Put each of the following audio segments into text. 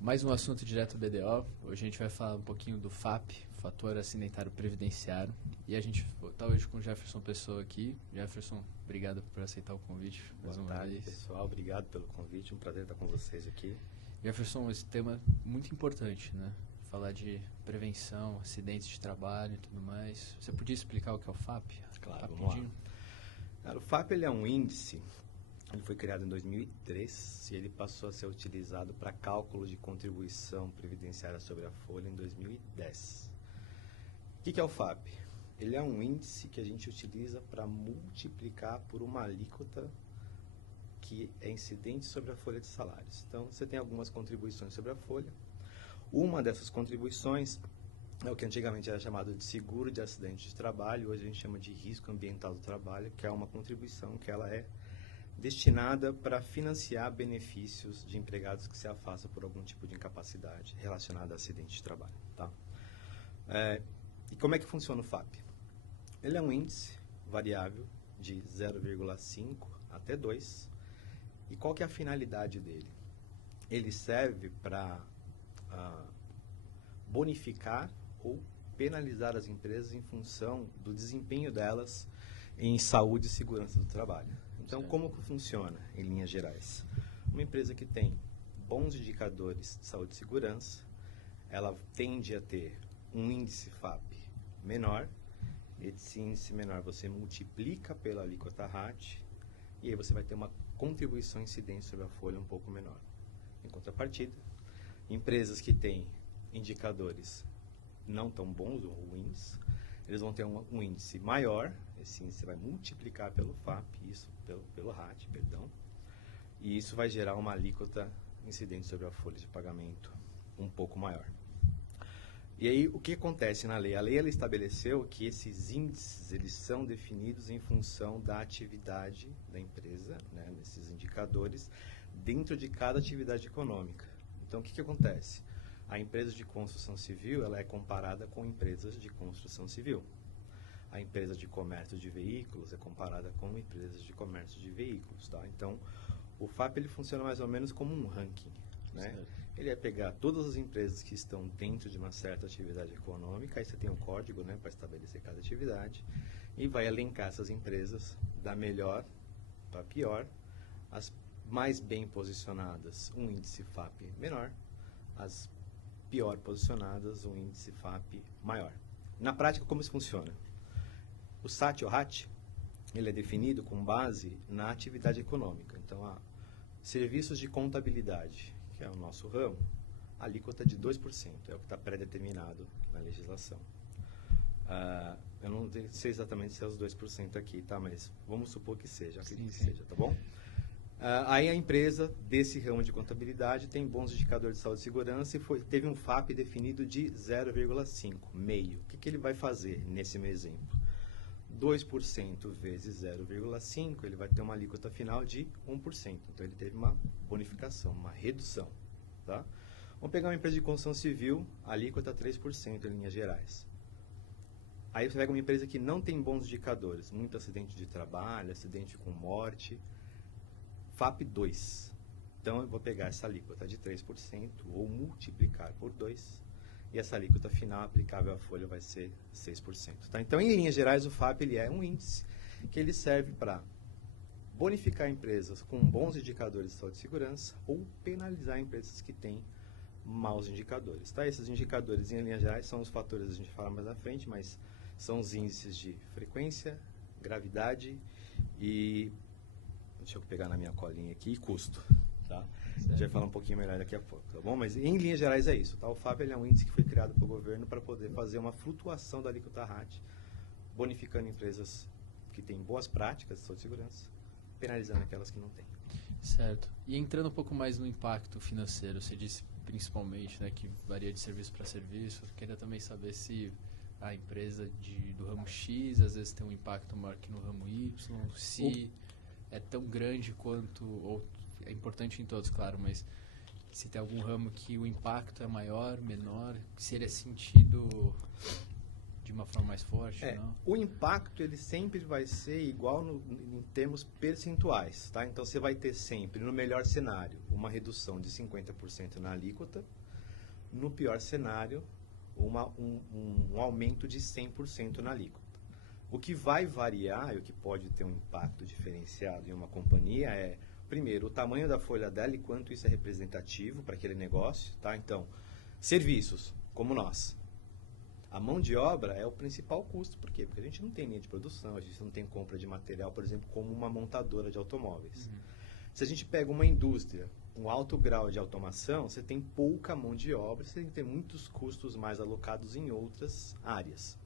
Mais um assunto direto do BDO. Hoje a gente vai falar um pouquinho do FAP, Fator Acidentário Previdenciário. E a gente está hoje com o Jefferson Pessoa aqui. Jefferson, obrigado por aceitar o convite mais uma vez. Pessoal, obrigado pelo convite, um prazer estar com vocês aqui. Jefferson, esse tema é muito importante, né? Falar de prevenção, acidentes de trabalho e tudo mais. Você podia explicar o que é o FAP? Claro, rapidinho? vamos lá. Cara, o FAP ele é um índice, ele foi criado em 2003 e ele passou a ser utilizado para cálculo de contribuição previdenciária sobre a folha em 2010. O que é o FAP? Ele é um índice que a gente utiliza para multiplicar por uma alíquota que é incidente sobre a folha de salários. Então, você tem algumas contribuições sobre a folha. Uma dessas contribuições é o que antigamente era chamado de seguro de acidente de trabalho, hoje a gente chama de risco ambiental do trabalho, que é uma contribuição que ela é destinada para financiar benefícios de empregados que se afastam por algum tipo de incapacidade relacionada a acidente de trabalho. Tá? E como é que funciona o FAP? Ele é um índice variável de 0,5 até 2. E qual que é a finalidade dele? Ele serve para bonificar ou penalizar as empresas em função do desempenho delas em saúde e segurança do trabalho. Então, como que funciona, em linhas gerais? Uma empresa que tem bons indicadores de saúde e segurança, ela tende a ter um índice FAP menor. Esse índice menor você multiplica pela alíquota RAT e aí você vai ter uma contribuição incidente sobre a folha um pouco menor. Em contrapartida, empresas que têm indicadores não tão bons ou ruins, eles vão ter um índice maior, esse índice vai multiplicar pelo FAP, isso pelo RAT, perdão, e isso vai gerar uma alíquota incidente sobre a folha de pagamento um pouco maior. E aí, o que acontece na lei? A lei ela estabeleceu que esses índices eles são definidos em função da atividade da empresa, né, nesses indicadores, dentro de cada atividade econômica. Então, o que acontece? A empresa de construção civil ela é comparada com empresas de construção civil. A empresa de comércio de veículos é comparada com empresas de comércio de veículos. Tá? Então, o FAP ele funciona mais ou menos como um ranking. Né? Ele vai pegar todas as empresas que estão dentro de uma certa atividade econômica, aí você tem um código, né, para estabelecer cada atividade, e vai elencar essas empresas da melhor para pior, as mais bem posicionadas, um índice FAP menor, as pior posicionadas, um índice FAP maior. Na prática, como isso funciona? O SAT ou RAT, ele é definido com base na atividade econômica. Então, serviços de contabilidade, que é o nosso ramo, a alíquota é de 2%, é o que está pré-determinado na legislação. Eu não sei exatamente se é os 2% aqui, tá? Mas vamos supor que seja, acredito que seja, tá bom? Aí a empresa desse ramo de contabilidade tem bons indicadores de saúde e segurança e teve um FAP definido de 0,5, meio. O que ele vai fazer nesse meu exemplo? 2% vezes 0,5, ele vai ter uma alíquota final de 1%. Então, ele teve uma bonificação, uma redução. Tá? Vamos pegar uma empresa de construção civil, alíquota 3% em linhas gerais. Aí você pega uma empresa que não tem bons indicadores, muito acidente de trabalho, acidente com morte, FAP 2. Então, eu vou pegar essa alíquota de 3%, ou multiplicar por 2%, e essa alíquota final aplicável à folha vai ser 6%. Tá? Então, em linhas gerais, o FAP ele é um índice que ele serve para bonificar empresas com bons indicadores de saúde e segurança ou penalizar empresas que têm maus indicadores. Tá? Esses indicadores, em linhas gerais, são os fatores que a gente fala mais à frente, mas são os índices de frequência, gravidade e... Deixa eu pegar na minha colinha aqui, e custo. Tá? A gente vai falar um pouquinho melhor daqui a pouco, tá bom? Mas em linhas gerais é isso. Tá? O FAP ele é um índice que foi criado pelo governo para poder fazer uma flutuação da alíquota RAT, bonificando empresas que têm boas práticas de saúde e segurança, penalizando aquelas que não têm. Certo. E entrando um pouco mais no impacto financeiro, você disse principalmente, né, que varia de serviço para serviço. Eu queria também saber se a empresa do ramo X às vezes tem um impacto maior que no ramo Y, se é tão grande quanto, ou é importante em todos, claro, mas se tem algum ramo que o impacto é maior, menor, se ele é sentido de uma forma mais forte, não? O impacto ele sempre vai ser igual em termos percentuais, tá? Então você vai ter sempre, no melhor cenário, uma redução de 50% na alíquota, no pior cenário, um aumento de 100% na alíquota. O que vai variar e o que pode ter um impacto diferenciado em uma companhia é, primeiro, o tamanho da folha dela e quanto isso é representativo para aquele negócio, tá? Então, serviços, como nós. A mão de obra é o principal custo. Por quê? Porque a gente não tem linha de produção, a gente não tem compra de material, por exemplo, como uma montadora de automóveis. Se a gente pega uma indústria com alto grau de automação, você tem pouca mão de obra, você tem que ter muitos custos mais alocados em outras áreas.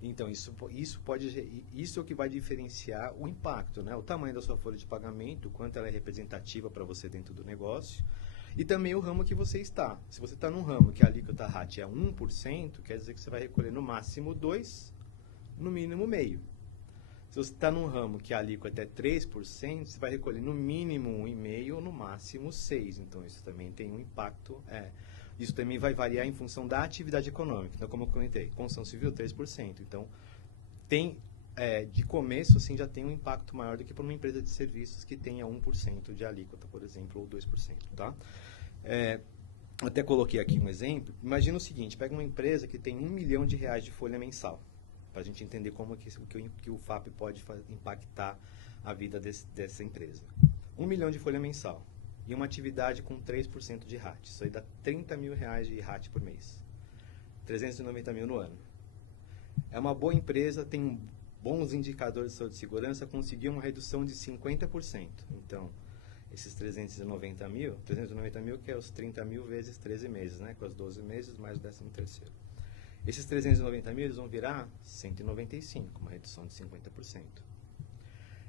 Então, isso é o que vai diferenciar o impacto, né? O tamanho da sua folha de pagamento, o quanto ela é representativa para você dentro do negócio. E também o ramo que você está. Se você está num ramo que a alíquota RAT é 1%, quer dizer que você vai recolher no máximo 2%, no mínimo meio. Se você está num ramo que a alíquota é 3%, você vai recolher no mínimo 1,5% ou no máximo 6%. Então, isso também tem um impacto. Isso também vai variar em função da atividade econômica. Então, como eu comentei, construção civil 3%. Então, de começo, assim, já tem um impacto maior do que para uma empresa de serviços que tenha 1% de alíquota, por exemplo, ou 2%. Tá? Até coloquei aqui um exemplo. Imagina o seguinte, pega uma empresa que tem R$1 milhão de folha mensal, para a gente entender como que o FAP pode impactar a vida dessa empresa. 1 milhão de folha mensal e uma atividade com 3% de RAT. Isso aí dá R$30 mil de RAT por mês. 390 mil no ano. É uma boa empresa, tem bons indicadores de saúde e segurança, conseguiu uma redução de 50%. Então, esses 390 mil que é os 30 mil vezes 13 meses, né? Com os 12 meses mais o 13º. Esses 390 mil eles vão virar 195, uma redução de 50%.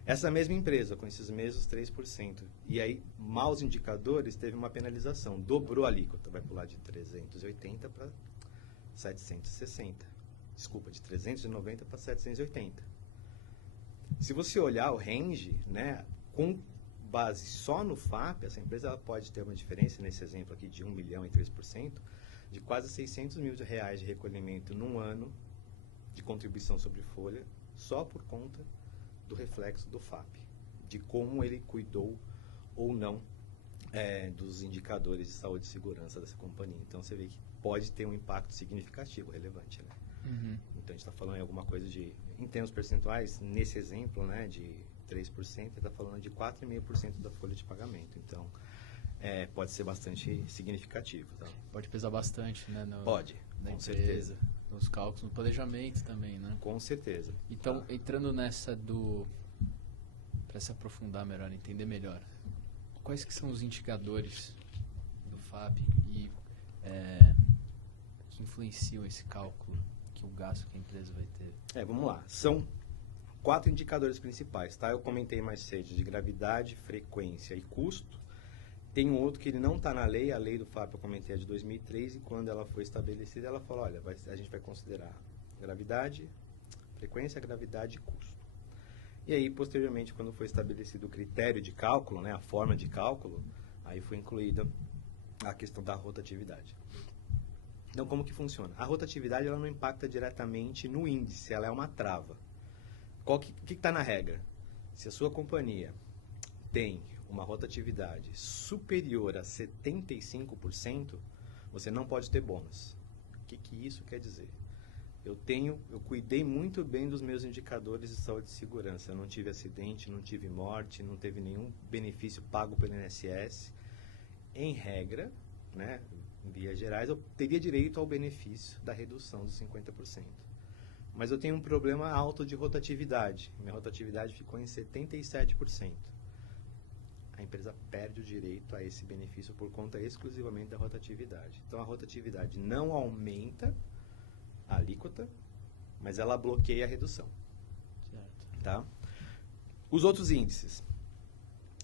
Essa mesma empresa, com esses mesmos 3%, e aí, maus indicadores, teve uma penalização, dobrou a alíquota, vai pular de 380 para 760. Desculpa, de 390 para 780. Se você olhar o range, né, com base só no FAP, essa empresa ela pode ter uma diferença, nesse exemplo aqui, de 1 milhão e 3%, de quase R$600 mil de recolhimento num ano de contribuição sobre folha, só por conta do reflexo do FAP, de como ele cuidou ou não dos indicadores de saúde e segurança dessa companhia. Então, você vê que pode ter um impacto significativo, relevante, né? Então, a gente está falando em alguma coisa em termos percentuais, nesse exemplo, né, de 3%, está falando de 4,5% da folha de pagamento. Então, pode ser bastante significativo. Tá? Pode pesar bastante, né? Pode, na com empresa, certeza. Nos cálculos, no planejamento também, né? Com certeza. Então, entrando nessa para se aprofundar melhor, entender melhor, quais que são os indicadores do FAP que influenciam esse cálculo, que o gasto que a empresa vai ter? Vamos lá. São 4 indicadores principais, tá? Eu comentei mais cedo de gravidade, frequência e custo. Tem um outro que ele não está na lei, a lei do FAP eu comentei é de 2003, e quando ela foi estabelecida, ela falou, olha, a gente vai considerar gravidade, frequência, gravidade e custo. E aí, posteriormente, quando foi estabelecido o critério de cálculo, né, a forma de cálculo, aí foi incluída a questão da rotatividade. Então, como que funciona? A rotatividade ela não impacta diretamente no índice, ela é uma trava. O que está na regra? Se a sua companhia tem uma rotatividade superior a 75%, você não pode ter bônus. O que isso quer dizer? Eu cuidei muito bem dos meus indicadores de saúde e segurança. Eu não tive acidente, não tive morte, não teve nenhum benefício pago pelo INSS. Em regra, né, em vias gerais, eu teria direito ao benefício da redução dos 50%. Mas eu tenho um problema alto de rotatividade. Minha rotatividade ficou em 77%. A empresa perde o direito a esse benefício por conta exclusivamente da rotatividade. Então, a rotatividade não aumenta a alíquota, mas ela bloqueia a redução. Certo. Tá? Os outros índices.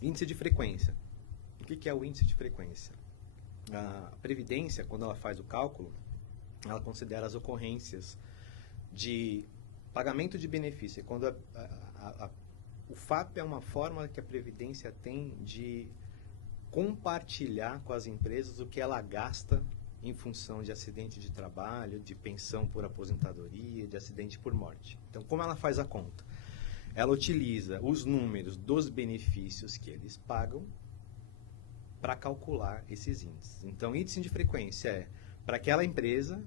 Índice de frequência. O que é o índice de frequência? A Previdência, quando ela faz o cálculo, ela considera as ocorrências de pagamento de benefício. Quando o FAP é uma forma que a Previdência tem de compartilhar com as empresas o que ela gasta em função de acidente de trabalho, de pensão por aposentadoria, de acidente por morte. Então, como ela faz a conta? Ela utiliza os números dos benefícios que eles pagam para calcular esses índices. Então, índice de frequência é, para aquela empresa,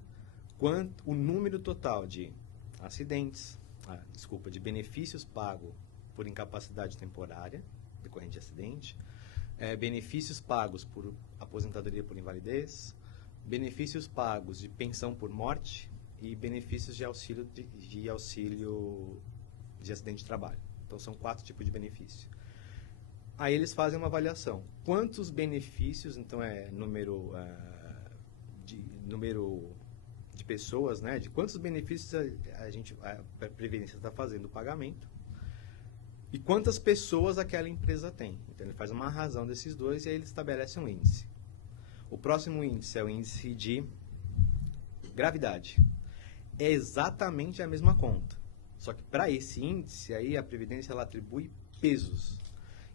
o número total de acidentes, de benefícios pagos por incapacidade temporária, decorrente de acidente, benefícios pagos por aposentadoria por invalidez, benefícios pagos de pensão por morte e benefícios de auxílio de acidente de trabalho. Então, são 4 tipos de benefício. Aí eles fazem uma avaliação. Quantos benefícios, então número de pessoas, né? De quantos benefícios a Previdência está fazendo o pagamento e quantas pessoas aquela empresa tem. Então, ele faz uma razão desses dois e aí ele estabelece um índice. O próximo índice é o índice de gravidade. É exatamente a mesma conta. Só que para esse índice, aí a Previdência ela atribui pesos.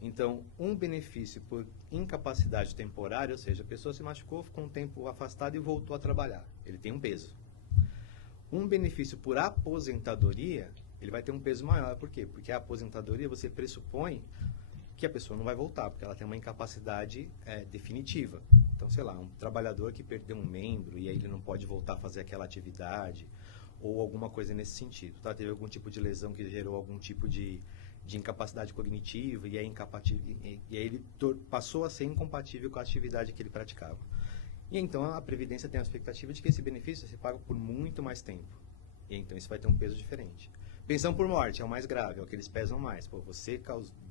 Então, um benefício por incapacidade temporária, ou seja, a pessoa se machucou, ficou um tempo afastada e voltou a trabalhar. Ele tem um peso. Um benefício por aposentadoria, ele vai ter um peso maior. Por quê? Porque a aposentadoria você pressupõe que a pessoa não vai voltar, porque ela tem uma incapacidade definitiva. Então, sei lá, um trabalhador que perdeu um membro e aí ele não pode voltar a fazer aquela atividade ou alguma coisa nesse sentido. Tá? Teve algum tipo de lesão que gerou algum tipo de incapacidade cognitiva e aí ele passou a ser incompatível com a atividade que ele praticava. E então a Previdência tem a expectativa de que esse benefício se paga por muito mais tempo. E então isso vai ter um peso diferente. Pensão por morte é o mais grave, é o que eles pesam mais.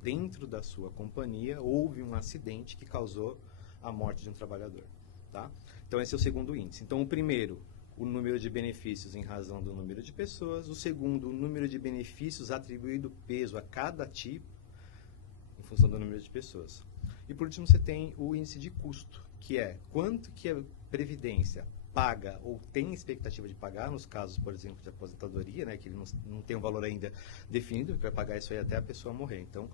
Dentro da sua companhia, houve um acidente que causou a morte de um trabalhador. Tá? Então, esse é o segundo índice. Então, o primeiro, o número de benefícios em razão do número de pessoas. O segundo, o número de benefícios atribuído peso a cada tipo, em função do número de pessoas. E, por último, você tem o índice de custo, que é quanto que a Previdência paga ou tem expectativa de pagar, nos casos, por exemplo, de aposentadoria, né, que ele não tem um valor ainda definido, que vai pagar isso aí até a pessoa morrer. Então,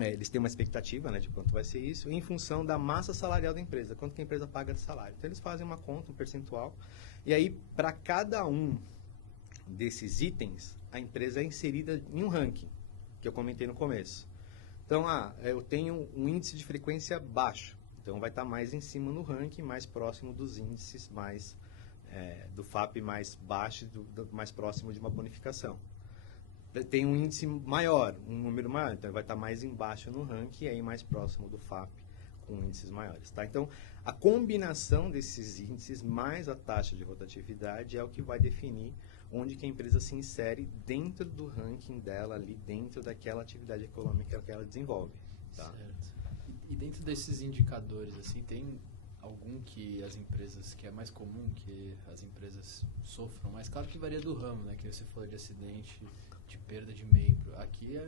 eles têm uma expectativa, né, de quanto vai ser isso, em função da massa salarial da empresa, quanto que a empresa paga de salário. Então, eles fazem uma conta, um percentual, e aí, para cada um desses itens, a empresa é inserida em um ranking, que eu comentei no começo. Então, eu tenho um índice de frequência baixo, então vai estar mais em cima no ranking, mais próximo dos índices, do FAP mais baixo, mais próximo de uma bonificação. Tem um índice maior, um número maior, então vai estar mais embaixo no ranking e aí mais próximo do FAP, com índices maiores. Tá? Então, a combinação desses índices mais a taxa de rotatividade é o que vai definir onde que a empresa se insere dentro do ranking dela, ali dentro daquela atividade econômica que ela desenvolve. Tá? Certo. E dentro desses indicadores, assim, tem algum que as empresas, que é mais comum que as empresas sofram, mas claro que varia do ramo, né? Que você falou de acidente, de perda de membro. Aqui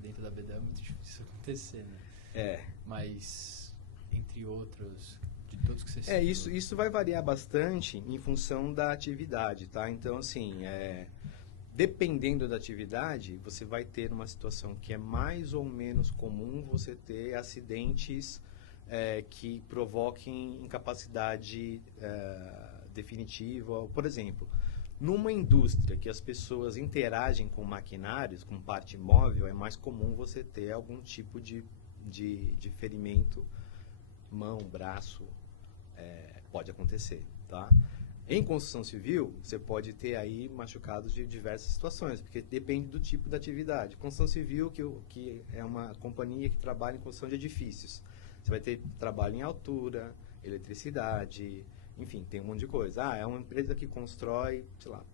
dentro da BDA é muito difícil isso acontecer, né? Mas, entre outros, de todos que você citou. Isso vai variar bastante em função da atividade, tá? Então, assim, dependendo da atividade, você vai ter uma situação que é mais ou menos comum você ter acidentes que provoquem incapacidade definitiva. Por exemplo, numa indústria que as pessoas interagem com maquinários, com parte móvel, é mais comum você ter algum tipo de ferimento, mão, braço, pode acontecer, tá? Em construção civil, você pode ter aí machucados de diversas situações, porque depende do tipo da atividade. Construção civil, que é uma companhia que trabalha em construção de edifícios. Você vai ter trabalho em altura, eletricidade, enfim, tem um monte de coisa. É uma empresa que constrói, sei lá,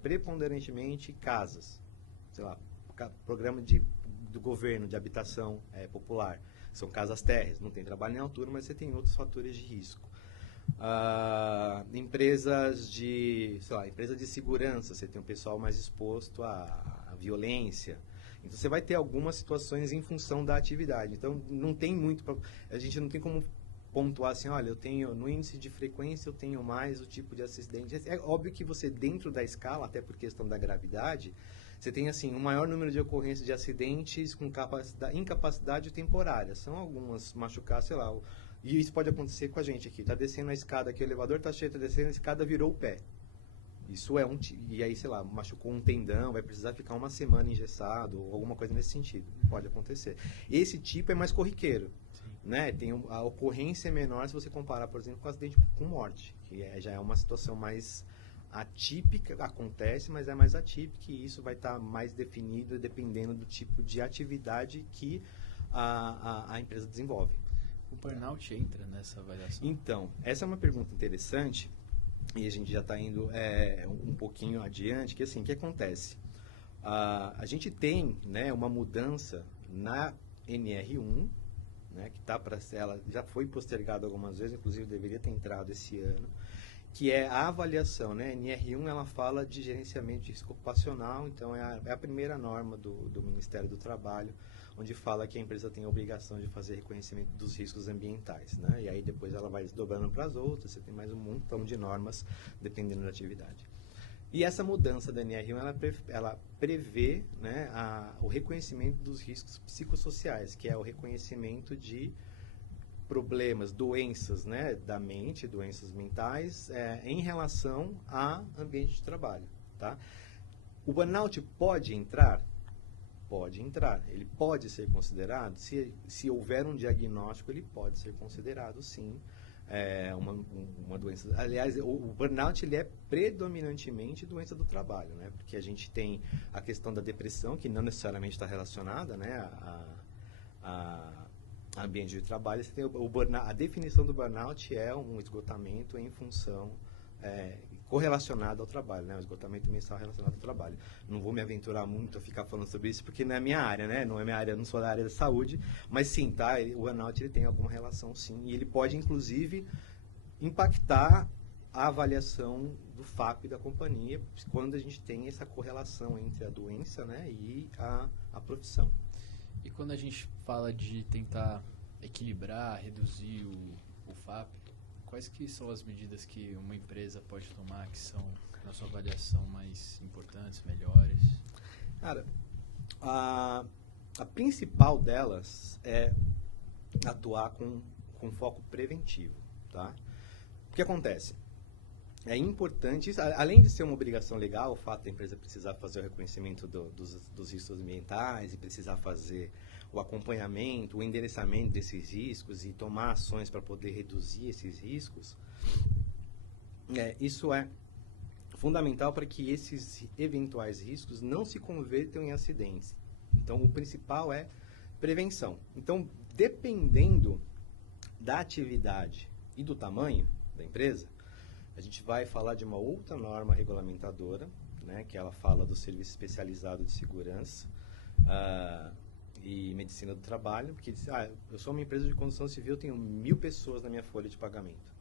preponderantemente casas. Sei lá, programa do governo de habitação popular. São casas térreas, não tem trabalho em altura, mas você tem outros fatores de risco. Empresas de segurança, você tem um pessoal mais exposto à violência. Então, você vai ter algumas situações em função da atividade. Então, não tem muito... A gente não tem como pontuar assim, olha, no índice de frequência eu tenho mais o tipo de acidente. É óbvio que você, dentro da escala, até por questão da gravidade, você tem, assim, um maior número de ocorrências de acidentes com incapacidade temporária. São algumas machucar, sei lá, E isso pode acontecer com a gente aqui. Está descendo a escada aqui, o elevador está cheio, está descendo a escada, virou o pé. Isso é e aí, sei lá, machucou um tendão, vai precisar ficar uma semana engessado, ou alguma coisa nesse sentido. Pode acontecer. Esse tipo é mais corriqueiro. Né? A ocorrência é menor se você comparar, por exemplo, com acidente com morte, que já é uma situação mais atípica, acontece, mas é mais atípica, e isso vai estar mais definido dependendo do tipo de atividade que a empresa desenvolve. O burnout entra nessa avaliação? Então, essa é uma pergunta interessante, e a gente já está indo um pouquinho adiante, que assim, o que acontece? A gente tem, né, uma mudança na NR1, né, que ela já foi postergada algumas vezes, inclusive deveria ter entrado esse ano, que é a avaliação, né? NR1 ela fala de gerenciamento de risco ocupacional, então é a primeira norma do Ministério do Trabalho, onde fala que a empresa tem a obrigação de fazer reconhecimento dos riscos ambientais, né? E aí depois ela vai desdobrando para as outras, você tem mais um montão de normas dependendo da atividade. E essa mudança da NR1, ela prevê, né, o reconhecimento dos riscos psicossociais, que é o reconhecimento de problemas, doenças, né, da mente, doenças mentais, em relação a ambiente de trabalho. Tá? O burnout pode entrar? Pode entrar. Ele pode ser considerado? Se houver um diagnóstico, ele pode ser considerado, sim, uma doença. Aliás, o burnout ele é predominantemente doença do trabalho, né? Porque a gente tem a questão da depressão, que não necessariamente está relacionada, né, a ambiente de trabalho. Você tem a definição do burnout é um esgotamento em função correlacionado ao trabalho, né? O esgotamento mensal relacionado ao trabalho. Não vou me aventurar muito a ficar falando sobre isso, porque não é minha área, né? Não é minha área, não sou da área da saúde, mas sim, tá? O burnout ele tem alguma relação, sim, e ele pode, inclusive, impactar a avaliação do FAP da companhia, quando a gente tem essa correlação entre a doença, né, e a profissão. E quando a gente fala de tentar equilibrar, reduzir o FAP, quais que são as medidas que uma empresa pode tomar que são, na sua avaliação, mais importantes, melhores? Cara, a principal delas é atuar com foco preventivo, tá? O que acontece? É importante, além de ser uma obrigação legal, o fato da empresa precisar fazer o reconhecimento dos riscos ambientais e precisar fazer o acompanhamento, o endereçamento desses riscos e tomar ações para poder reduzir esses riscos, isso é fundamental para que esses eventuais riscos não se convertam em acidentes. Então, o principal é prevenção. Então, dependendo da atividade e do tamanho da empresa, a gente vai falar de uma outra norma regulamentadora, né, que ela fala do Serviço Especializado de Segurança e Medicina do Trabalho, porque diz, eu sou uma empresa de construção civil, tenho 1.000 pessoas na minha folha de pagamento.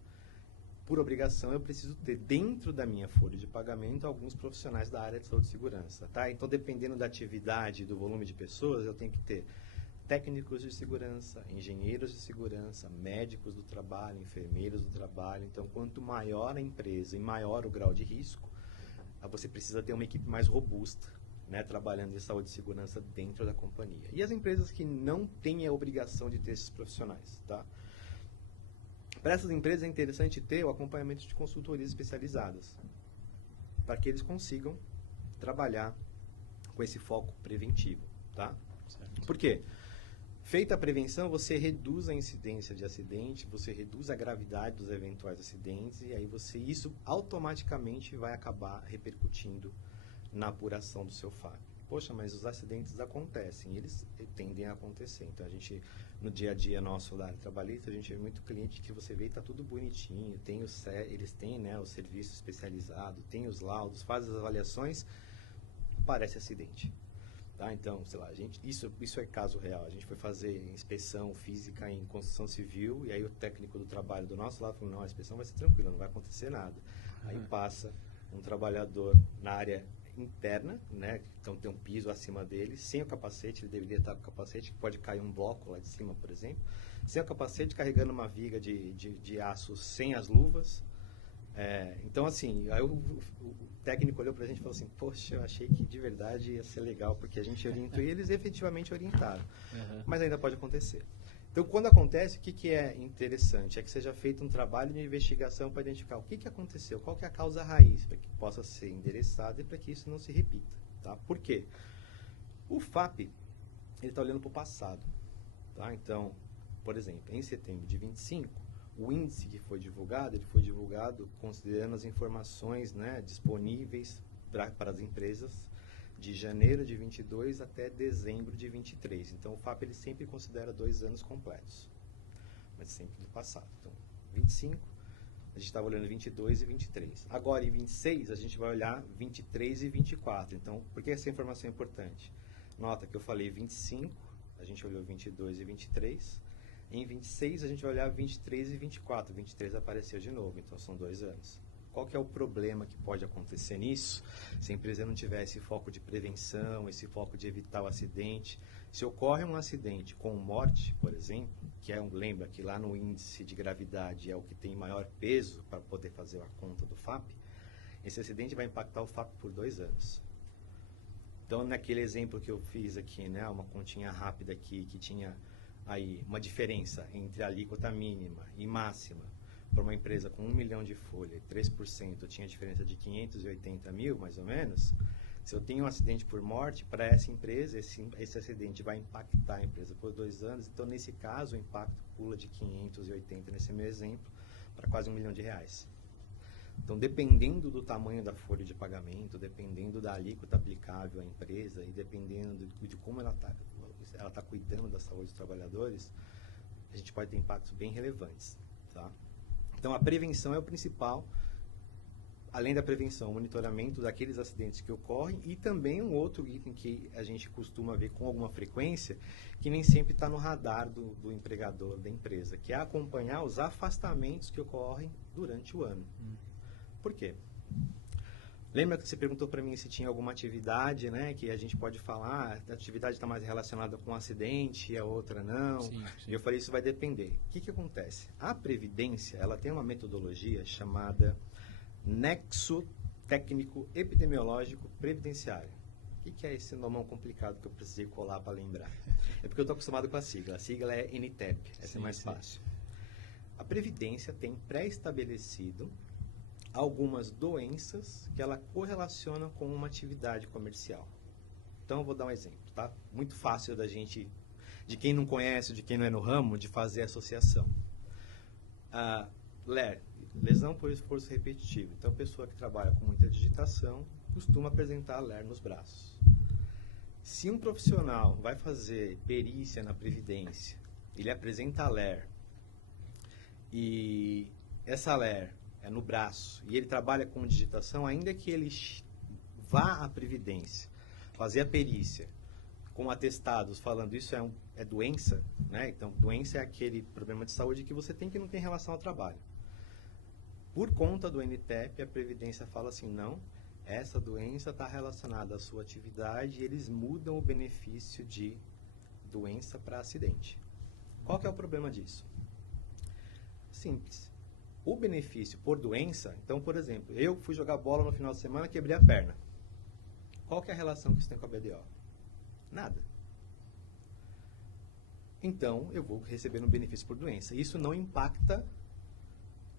Por obrigação, eu preciso ter dentro da minha folha de pagamento alguns profissionais da área de saúde e segurança. Tá? Então, dependendo da atividade e do volume de pessoas, eu tenho que ter técnicos de segurança, engenheiros de segurança, médicos do trabalho, enfermeiros do trabalho. Então, quanto maior a empresa e maior o grau de risco, você precisa ter uma equipe mais robusta, né, trabalhando em saúde e segurança dentro da companhia. E as empresas que não têm a obrigação de ter esses profissionais, tá? Para essas empresas é interessante ter o acompanhamento de consultorias especializadas, para que eles consigam trabalhar com esse foco preventivo, tá? Certo. Por quê? Feita a prevenção, você reduz a incidência de acidente, você reduz a gravidade dos eventuais acidentes, e aí isso automaticamente vai acabar repercutindo na apuração do seu FAP. Poxa, mas os acidentes acontecem, eles tendem a acontecer. Então, a gente, no dia a dia nosso da área trabalhista, a gente vê muito cliente que você vê e está tudo bonitinho, eles têm, né, o serviço especializado, tem os laudos, fazem as avaliações, parece acidente. Tá? Então, sei lá, isso é caso real. A gente foi fazer inspeção física em construção civil e aí o técnico do trabalho do nosso lado falou, não, a inspeção vai ser tranquila, não vai acontecer nada. Aí passa um trabalhador na área interna, né? Então tem um piso acima dele, sem o capacete, ele deveria estar com o capacete, que pode cair um bloco lá de cima, por exemplo. Sem o capacete, carregando uma viga de aço sem as luvas. Então, assim, aí o técnico olhou pra gente e falou assim, poxa, eu achei que de verdade ia ser legal, porque a gente orientou e eles efetivamente orientaram. Mas ainda pode acontecer. Então, quando acontece, o que é interessante? É que seja feito um trabalho de investigação para identificar o que aconteceu, qual que é a causa raiz, para que possa ser endereçada e para que isso não se repita. Tá? Por quê? O FAP, ele está olhando para o passado. Tá? Então, por exemplo, em setembro de 25, o índice que foi divulgado, ele foi divulgado considerando as informações, né, disponíveis para as empresas de janeiro de 22 até dezembro de 23. Então, o FAP ele sempre considera 2 anos completos, mas sempre do passado. Então, 25, a gente estava olhando 22 e 23. Agora, em 26, a gente vai olhar 23 e 24. Então, por que essa informação é importante? Nota que eu falei 25, a gente olhou 22 e 23. Em 26, a gente vai olhar 23 e 24. 23 apareceu de novo, então são 2 anos. Qual que é o problema que pode acontecer nisso? Se a empresa não tiver esse foco de prevenção, esse foco de evitar o acidente. Se ocorre um acidente com morte, por exemplo, que lembra que lá no índice de gravidade é o que tem maior peso para poder fazer a conta do FAP, esse acidente vai impactar o FAP por 2 anos. Então, naquele exemplo que eu fiz aqui, né, uma continha rápida aqui, que tinha aí uma diferença entre a alíquota mínima e máxima, para uma empresa com 1 milhão de folha e 3%, tinha diferença de 580 mil, mais ou menos. Se eu tenho um acidente por morte, para essa empresa, esse acidente vai impactar a empresa por 2 anos. Então, nesse caso, o impacto pula de 580, nesse meu exemplo, para quase R$1 milhão. Então, dependendo do tamanho da folha de pagamento, dependendo da alíquota aplicável à empresa e dependendo de como ela está cuidando da saúde dos trabalhadores, a gente pode ter impactos bem relevantes. Tá? Então, a prevenção é o principal. Além da prevenção, o monitoramento daqueles acidentes que ocorrem e também um outro item que a gente costuma ver com alguma frequência, que nem sempre está no radar do empregador, da empresa, que é acompanhar os afastamentos que ocorrem durante o ano. Por quê? Lembra que você perguntou para mim se tinha alguma atividade, né, que a gente pode falar, a atividade está mais relacionada com um acidente e a outra não. Sim. E eu falei, isso vai depender. O que acontece? A Previdência, ela tem uma metodologia chamada Nexo Técnico Epidemiológico Previdenciário. O que é esse nomão complicado que eu precisei colar para lembrar? É porque eu estou acostumado com a sigla. A sigla é NTEP, essa é mais fácil. A Previdência tem pré-estabelecido algumas doenças que ela correlaciona com uma atividade comercial. Então, eu vou dar um exemplo, tá? Muito fácil da gente, de quem não conhece, de quem não é no ramo, de fazer associação. LER, lesão por esforço repetitivo. Então, a pessoa que trabalha com muita digitação costuma apresentar LER nos braços. Se um profissional vai fazer perícia na Previdência, ele apresenta LER, e essa LER é no braço, e ele trabalha com digitação, ainda que ele vá à Previdência, fazer a perícia, com atestados falando isso é doença, né? Então, doença é aquele problema de saúde que você tem que não tem relação ao trabalho. Por conta do NTEP, a Previdência fala assim, não, essa doença está relacionada à sua atividade e eles mudam o benefício de doença para acidente. Qual que é o problema disso? Simples. O benefício por doença, então, por exemplo, eu fui jogar bola no final de semana e quebrei a perna. Qual que é a relação que isso tem com a BDO? Nada. Então, eu vou receber um benefício por doença. Isso não impacta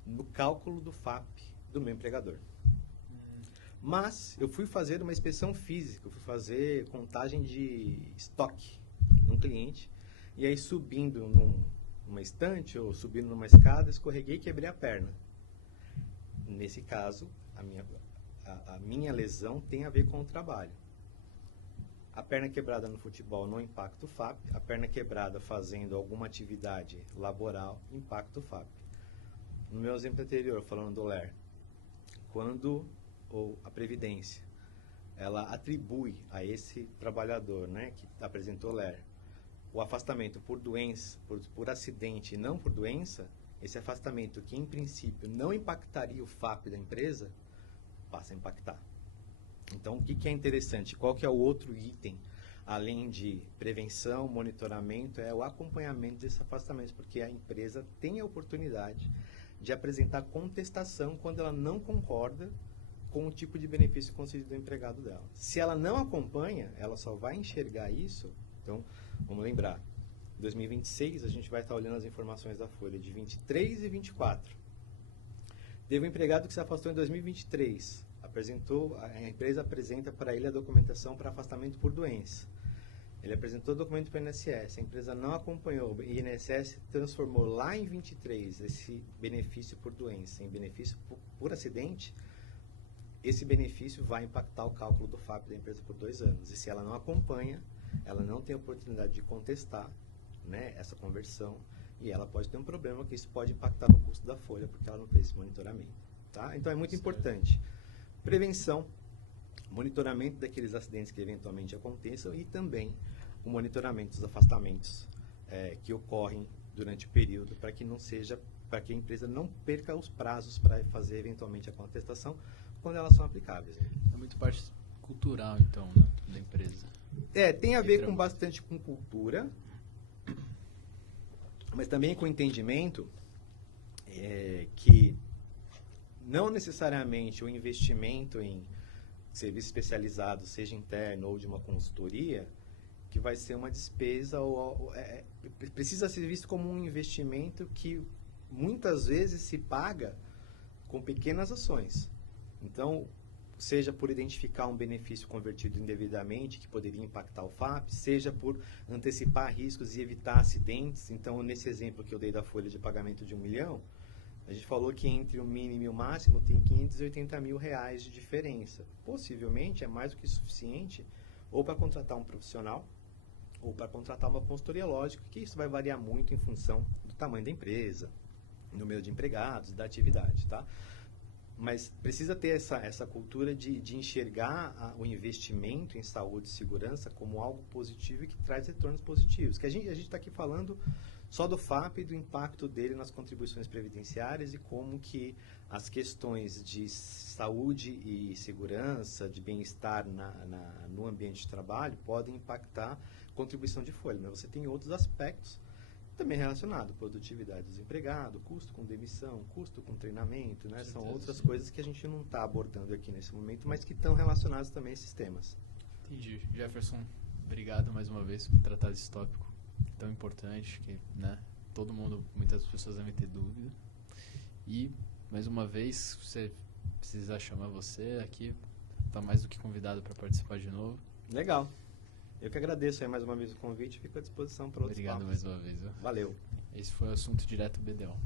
no cálculo do FAP do meu empregador. Mas, eu fui fazer uma inspeção física, eu fui fazer contagem de estoque num cliente, e aí subindo numa estante ou subindo numa escada, escorreguei e quebrei a perna. Nesse caso, a minha lesão tem a ver com o trabalho. A perna quebrada no futebol não impacta o FAP, a perna quebrada fazendo alguma atividade laboral impacta o FAP. No meu exemplo anterior, falando do LER, quando a Previdência ela atribui a esse trabalhador, né, que apresentou LER, o afastamento por doença, por acidente e não por doença, esse afastamento que em princípio não impactaria o FAP da empresa, passa a impactar. Então, o que é interessante? Qual que é o outro item, além de prevenção, monitoramento, é o acompanhamento desses afastamentos, porque a empresa tem a oportunidade de apresentar contestação quando ela não concorda com o tipo de benefício concedido do empregado dela. Se ela não acompanha, ela só vai enxergar isso. Então, vamos lembrar, Em 2026, a gente vai estar olhando as informações da folha de 23 e 24. Teve um empregado que se afastou em 2023. A empresa apresenta para ele a documentação para afastamento por doença. Ele apresentou o documento para o INSS, a empresa não acompanhou, o INSS transformou lá em 23 esse benefício por doença em benefício por acidente. Esse benefício vai impactar o cálculo do FAP da empresa por 2 anos. E se ela não acompanha, ela não tem oportunidade de contestar, né, essa conversão, e ela pode ter um problema que isso pode impactar no custo da folha, porque ela não fez esse monitoramento. Tá? Então é muito importante. Prevenção, monitoramento daqueles acidentes que eventualmente aconteçam e também o monitoramento dos afastamentos que ocorrem durante o período, para que a empresa não perca os prazos para fazer eventualmente a contestação quando elas são aplicáveis. É muito parte cultural, então, né, da empresa. Tem a ver bastante com cultura, mas também com entendimento que não necessariamente o investimento em serviço especializado, seja interno ou de uma consultoria, que vai ser uma despesa, precisa ser visto como um investimento que muitas vezes se paga com pequenas ações. Então, seja por identificar um benefício convertido indevidamente que poderia impactar o FAP, seja por antecipar riscos e evitar acidentes. Então, nesse exemplo que eu dei da folha de pagamento de 1 milhão, a gente falou que entre o mínimo e o máximo tem R$580 mil de diferença. Possivelmente é mais do que suficiente ou para contratar um profissional ou para contratar uma consultoria. Lógico que isso vai variar muito em função do tamanho da empresa, número de empregados, da atividade, tá? Mas precisa ter essa cultura de enxergar o investimento em saúde e segurança como algo positivo e que traz retornos positivos. Que a gente está aqui falando só do FAP e do impacto dele nas contribuições previdenciárias e como que as questões de saúde e segurança, de bem-estar no ambiente de trabalho podem impactar a contribuição de folha. Mas você tem outros aspectos também relacionados, produtividade dos empregados, custo com demissão, custo com treinamento, né? São outras coisas que a gente não está abordando aqui nesse momento, mas que estão relacionadas também a esses temas. Entendi. Jefferson, obrigado mais uma vez por tratar desse tópico tão importante, que, né, todo mundo, muitas pessoas devem ter dúvida. E, mais uma vez, se você precisar chamar você aqui, está mais do que convidado para participar de novo. Legal. Eu que agradeço aí mais uma vez o convite e fico à disposição para outros papos. Obrigado mais uma vez. Valeu. Esse foi o Assunto Direto BDO.